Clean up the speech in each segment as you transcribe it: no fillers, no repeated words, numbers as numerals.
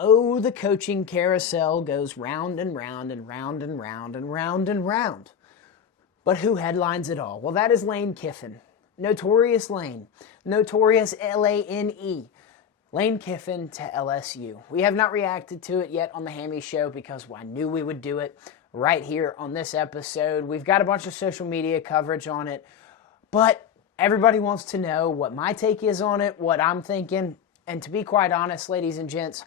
Oh, the coaching carousel goes round and round and round and round and round and round. But who headlines it all? Well, that is Lane Kiffin. Notorious Lane. Notorious Lane. Lane Kiffin to LSU. We have not reacted to it yet on the Hammy Show because I knew we would do it right here on this episode. We've got a bunch of social media coverage on it, but everybody wants to know what my take is on it, what I'm thinking, and to be quite honest, ladies and gents,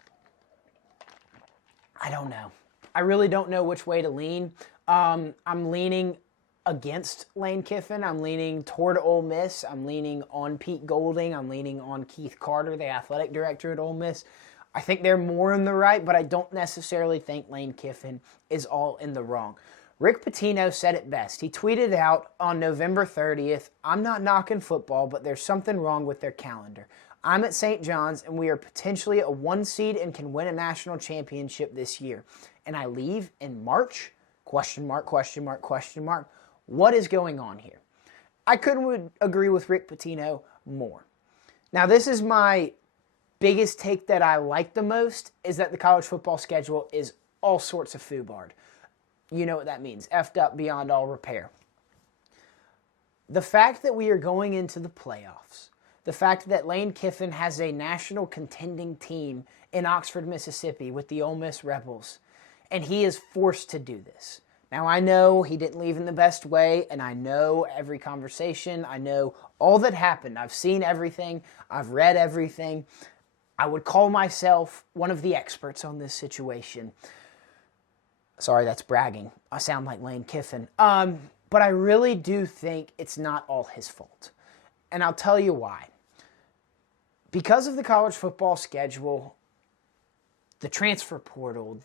I don't know. I really don't know which way to lean. I'm leaning against Lane Kiffin. I'm leaning toward Ole Miss. I'm leaning on Pete Golding. I'm leaning on Keith Carter, the athletic director at Ole Miss. I think they're more in the right, but I don't necessarily think Lane Kiffin is all in the wrong. Rick Pitino said it best. He tweeted out on November 30th, "I'm not knocking football, but there's something wrong with their calendar. I'm at St. John's, and we are potentially a 1 seed and can win a national championship this year. And I leave in March? Question mark, question mark, question mark. What is going on here?" I couldn't agree with Rick Pitino more. Now, this is my biggest take that I like the most, is that the college football schedule is all sorts of foobarred. You know what that means. Effed up beyond all repair. The fact that we are going into the playoffs, the fact that Lane Kiffin has a national contending team in Oxford, Mississippi with the Ole Miss Rebels, and he is forced to do this. Now, I know he didn't leave in the best way, and I know every conversation. I know all that happened. I've seen everything. I've read everything. I would call myself one of the experts on this situation. Sorry, that's bragging. I sound like Lane Kiffin. But I really do think it's not all his fault. And I'll tell you why. Because of the college football schedule, the transfer portal,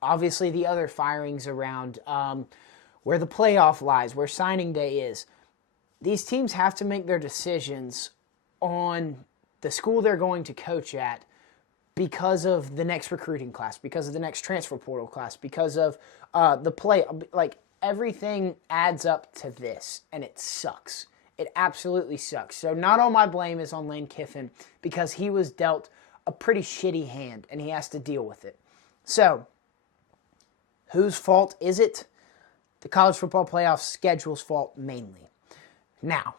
obviously the other firings around where the playoff lies, where signing day is, these teams have to make their decisions on the school they're going to coach at because of the next recruiting class, because of the next transfer portal class, because of the play. Like, everything adds up to this, and it sucks. It absolutely sucks. So not all my blame is on Lane Kiffin because he was dealt a pretty shitty hand, and he has to deal with it. So, whose fault is it? The college football playoff schedule's fault mainly. Now,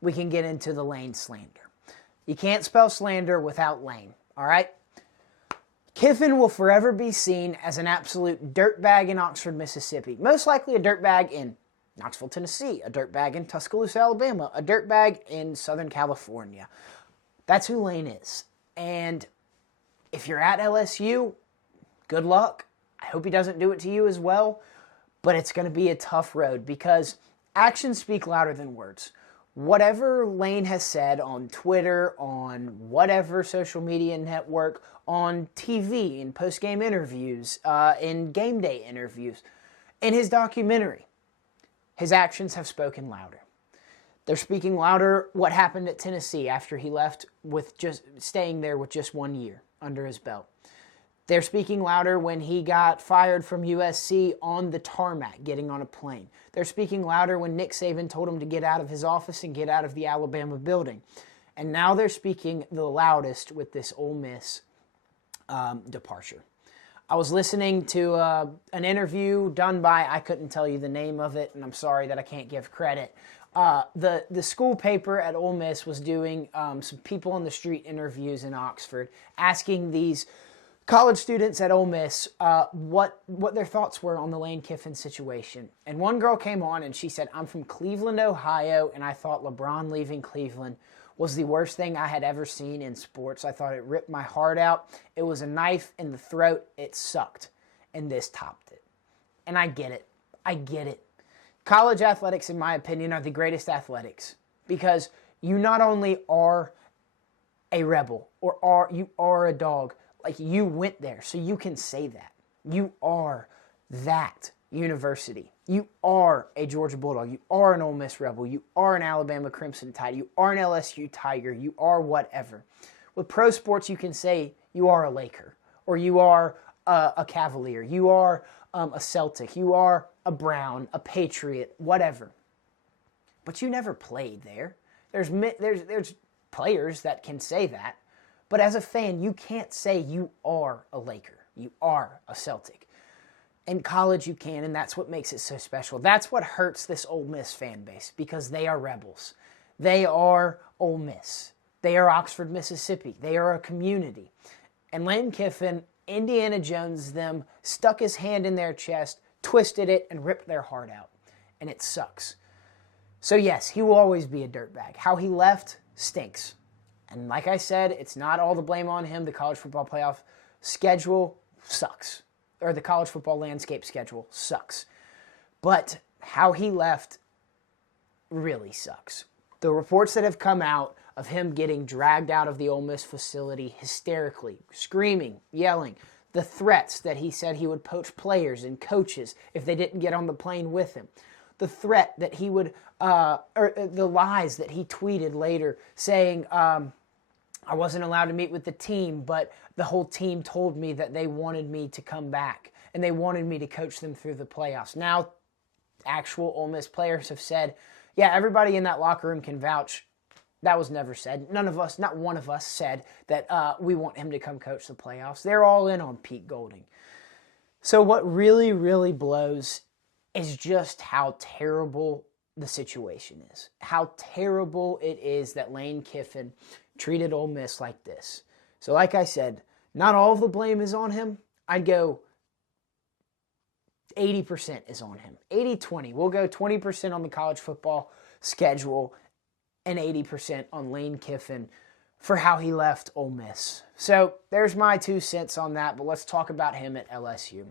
we can get into the Lane slander. You can't spell slander without Lane, all right? Kiffin will forever be seen as an absolute dirtbag in Oxford, Mississippi. Most likely a dirtbag in Knoxville, Tennessee, a dirtbag in Tuscaloosa, Alabama, a dirtbag in Southern California. That's who Lane is. And if you're at LSU, good luck. I hope he doesn't do it to you as well. But it's going to be a tough road because actions speak louder than words. Whatever Lane has said on Twitter, on whatever social media network, on TV, in post-game interviews, in game day interviews, in his documentary, his actions have spoken louder. They're speaking louder what happened at Tennessee after he left with just staying there with just 1 year under his belt. They're speaking louder when he got fired from USC on the tarmac, getting on a plane. They're speaking louder when Nick Saban told him to get out of his office and get out of the Alabama building. And now they're speaking the loudest with this Ole Miss departure. I was listening to an interview done by, I couldn't tell you the name of it, and I'm sorry that I can't give credit. The school paper at Ole Miss was doing some people on the street interviews in Oxford, asking these college students at Ole Miss what their thoughts were on the Lane Kiffin situation. And one girl came on and she said, "I'm from Cleveland, Ohio, and I thought LeBron leaving Cleveland was the worst thing I had ever seen in sports. I thought it ripped my heart out. It was a knife in the throat. It sucked. And this topped it." And I get it. I get it. College athletics, in my opinion, are the greatest athletics because you not only are a rebel or you are a dog, like, you went there, so you can say that. You are that university. You are a Georgia Bulldog. You are an Ole Miss Rebel. You are an Alabama Crimson Tide. You are an LSU Tiger. You are whatever. With pro sports, you can say you are a Laker, or you are a Cavalier. You are a Celtic. You are a Brown, a Patriot, whatever. But you never played there. There's players that can say that, But as a fan, you can't say you are a Laker. You are a Celtic. In college, you can, and that's what makes it so special. That's what hurts this Ole Miss fan base, because they are rebels. They are Ole Miss. They are Oxford, Mississippi. They are a community. And Lane Kiffin, Indiana Jones them, stuck his hand in their chest, twisted it, and ripped their heart out. And it sucks. So yes, he will always be a dirtbag. How he left stinks. And like I said, it's not all the blame on him. The college football playoff schedule sucks. Or the college football landscape schedule sucks. But how he left really sucks. The reports that have come out of him getting dragged out of the Ole Miss facility hysterically, screaming, yelling, the threats that he said he would poach players and coaches if they didn't get on the plane with him, the threat that he would, or the lies that he tweeted later saying, I wasn't allowed to meet with the team, but the whole team told me that they wanted me to come back and they wanted me to coach them through the playoffs. Now, actual Ole Miss players have said, yeah, everybody in that locker room can vouch. That was never said. None of us, not one of us said that we want him to come coach the playoffs. They're all in on Pete Golding. So what really, really blows is just how terrible the situation is. How terrible it is that Lane Kiffin treated Ole Miss like this. So like I said, not all of the blame is on him. I'd go 80% is on him. 80-20. We'll go 20% on the college football schedule and 80% on Lane Kiffin for how he left Ole Miss. So there's my 2 cents on that, but let's talk about him at LSU.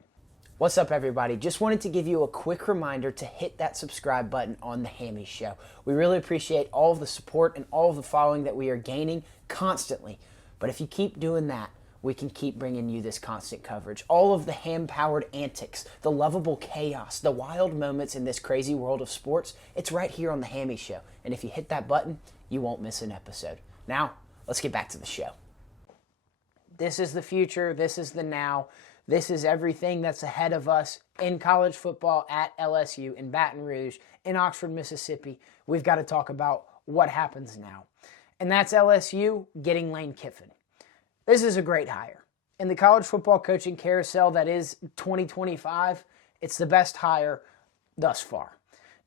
What's up, everybody? Just wanted to give you a quick reminder to hit that subscribe button on the Hammy Show. We really appreciate all of the support and all of the following that we are gaining constantly. But if you keep doing that, we can keep bringing you this constant coverage. All of the ham-powered antics, the lovable chaos, the wild moments in this crazy world of sports, it's right here on the Hammy Show. And if you hit that button, you won't miss an episode. Now, let's get back to the show. This is the future. This is the now. This is everything that's ahead of us in college football at LSU, in Baton Rouge, in Oxford, Mississippi. We've got to talk about what happens now. And that's LSU getting Lane Kiffin. This is a great hire. In the college football coaching carousel that is 2025, it's the best hire thus far.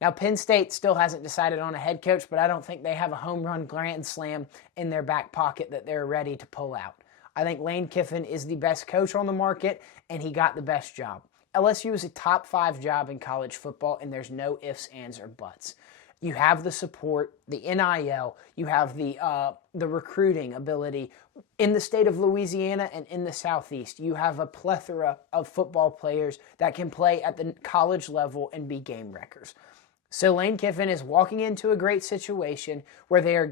Now, Penn State still hasn't decided on a head coach, but I don't think they have a home run grand slam in their back pocket that they're ready to pull out. I think Lane Kiffin is the best coach on the market, and he got the best job. LSU is a top 5 job in college football, and there's no ifs, ands, or buts. You have the support, the NIL, you have the recruiting ability in the state of Louisiana and in the Southeast. You have a plethora of football players that can play at the college level and be game wreckers. So Lane Kiffin is walking into a great situation where they are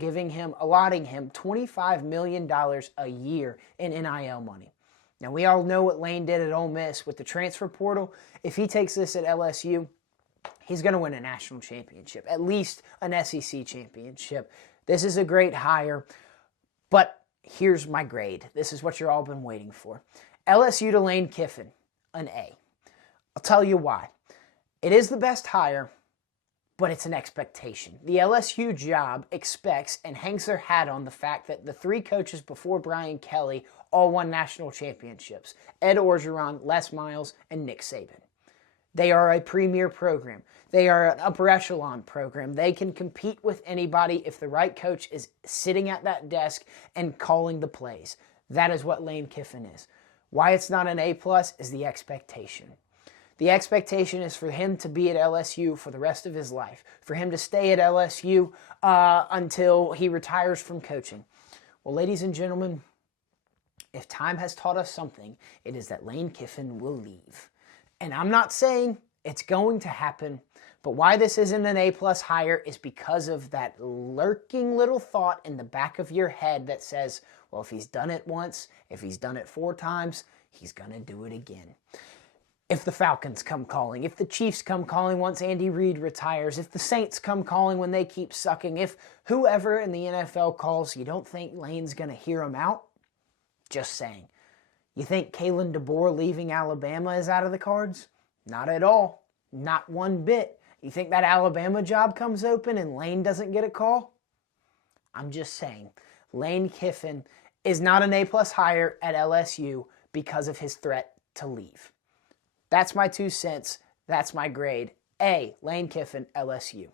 allotting him $25 million a year in NIL money. Now, we all know what Lane did at Ole Miss with the transfer portal. If he takes this at LSU, he's going to win a national championship, at least an SEC championship. This is a great hire, but here's my grade. This is what you've all been waiting for. LSU to Lane Kiffin, an A. I'll tell you why. It is the best hire, but it's an expectation. The LSU job expects and hangs their hat on the fact that the 3 coaches before Brian Kelly all won national championships: Ed Orgeron, Les Miles, and Nick Saban. They are a premier program. They are an upper echelon program. They can compete with anybody if the right coach is sitting at that desk and calling the plays. That is what Lane Kiffin is. Why it's not an A+ is the expectation. The expectation is for him to be at LSU for the rest of his life, for him to stay at LSU until he retires from coaching. Well, ladies and gentlemen, if time has taught us something, it is that Lane Kiffin will leave. And I'm not saying it's going to happen, but why this isn't an A+ hire is because of that lurking little thought in the back of your head that says, well, if he's done it once, if he's done it 4 times, he's going to do it again. If the Falcons come calling, if the Chiefs come calling once Andy Reid retires, if the Saints come calling when they keep sucking, if whoever in the NFL calls, you don't think Lane's going to hear him out? Just saying. You think Kalen DeBoer leaving Alabama is out of the cards? Not at all. Not one bit. You think that Alabama job comes open and Lane doesn't get a call? I'm just saying. Lane Kiffin is not an A+ hire at LSU because of his threat to leave. That's my 2 cents. That's my grade. A, Lane Kiffin, LSU.